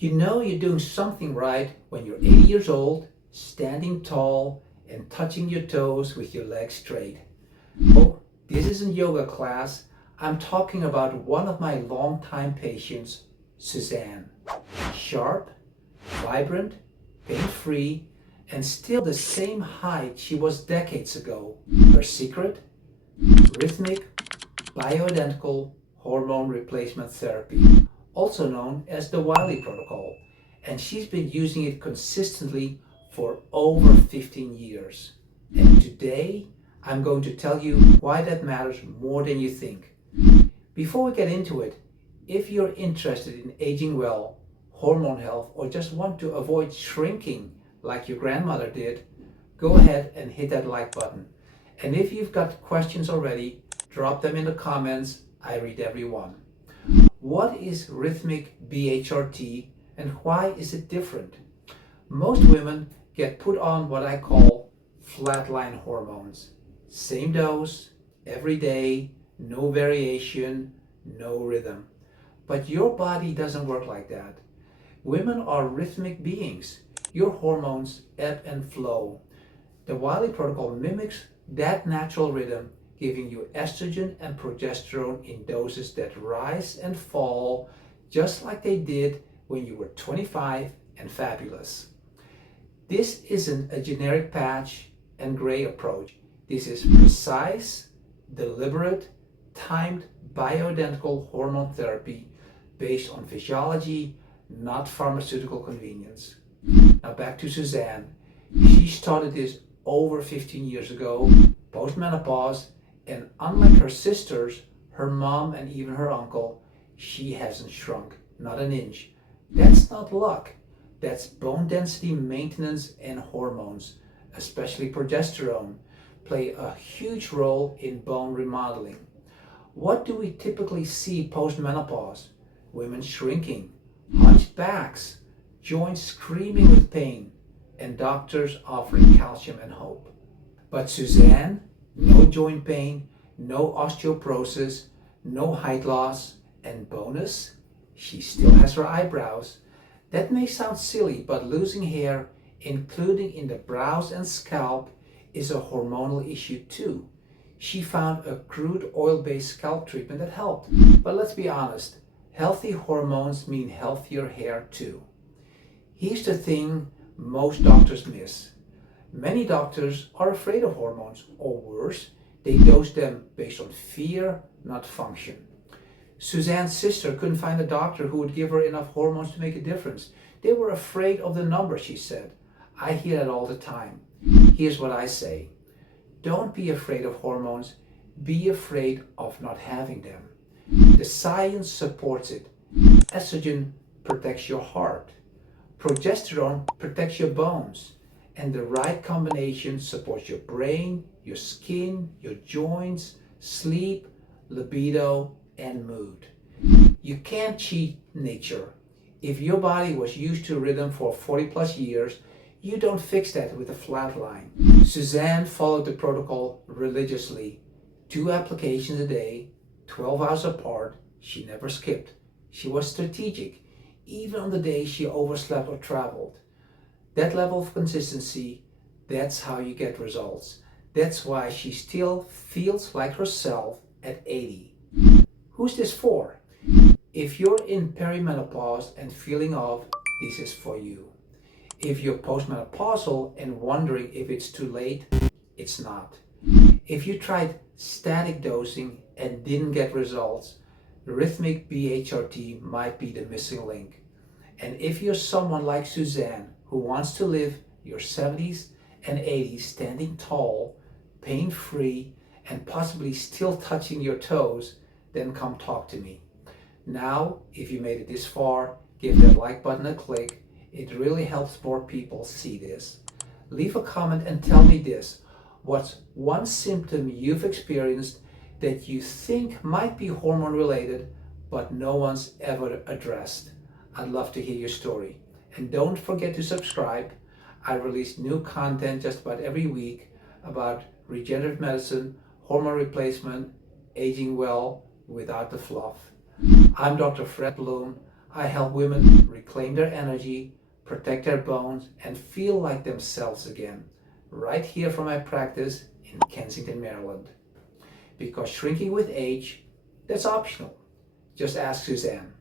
You know you're doing something right when you're 80 years old, standing tall, and touching your toes with your legs straight. Oh, this isn't yoga class. I'm talking about one of my longtime patients, Susanne. Sharp, vibrant, pain-free, and still the same height she was decades ago. Her secret? Rhythmic Bioidentical hormone replacement therapy, also known as the Wiley Protocol, and she's been using it consistently for over 15 years. And today, I'm going to tell you why that matters more than you think. Before we get into it, if you're interested in aging well, hormone health, or just want to avoid shrinking like your grandmother did, go ahead and hit that like button. And if you've got questions already, drop them in the comments. I read every one. What is Rhythmic BHRT and why is it different? Most women get put on what I call flatline hormones. Same dose, every day, no variation, no rhythm. But your body doesn't work like that. Women are rhythmic beings. Your hormones ebb and flow. The Wiley Protocol mimics that natural rhythm, giving you estrogen and progesterone in doses that rise and fall just like they did when you were 25 and fabulous. This isn't a generic patch and gray approach. This is precise, deliberate, timed bioidentical hormone therapy based on physiology, not pharmaceutical convenience. Now back to Susanne. She started this over 15 years ago, postmenopause, and unlike her sisters, her mom, and even her uncle, she hasn't shrunk, not an inch. That's not luck. That's bone density maintenance and hormones, especially progesterone, play a huge role in bone remodeling. What do we typically see postmenopause? Women shrinking, hunched backs, joints screaming with pain, and doctors offering calcium and hope. But Susanne, no joint pain, no osteoporosis, no height loss, and bonus, she still has her eyebrows. That may sound silly, but losing hair, including in the brows and scalp, is a hormonal issue too. She found a crude oil-based scalp treatment that helped. But let's be honest, healthy hormones mean healthier hair too. Here's the thing most doctors miss. Many doctors are afraid of hormones, or worse, they dose them based on fear, not function. Suzanne's sister couldn't find a doctor who would give her enough hormones to make a difference. They were afraid of the number, she said. I hear that all the time. Here's what I say. Don't be afraid of hormones. Be afraid of not having them. The science supports it. Estrogen protects your heart. Progesterone protects your bones. And the right combination supports your brain, your skin, your joints, sleep, libido, and mood. You can't cheat nature. If your body was used to rhythm for 40 plus years, you don't fix that with a flat line. Susanne followed the protocol religiously. 2 applications a day, 12 hours apart. She never skipped. She was strategic, even on the days she overslept or traveled. That level of consistency, that's how you get results. That's why she still feels like herself at 80. Who's this for? If you're in perimenopause and feeling off, this is for you. If you're postmenopausal and wondering if it's too late, it's not. If you tried static dosing and didn't get results, Rhythmic BHRT might be the missing link. And if you're someone like Susanne who wants to live your 70s and 80s standing tall, pain-free, and possibly still touching your toes, then come talk to me. Now, if you made it this far, give that like button a click. It really helps more people see this. Leave a comment and tell me this. What's one symptom you've experienced that you think might be hormone related, but no one's ever addressed? I'd love to hear your story. And don't forget to subscribe. I release new content just about every week about regenerative medicine, hormone replacement, aging well without the fluff. I'm Dr. Bloem. I help women reclaim their energy, protect their bones, and feel like themselves again, right here from my practice in Kensington, Maryland. Because shrinking with age, that's optional. Just ask Susanne.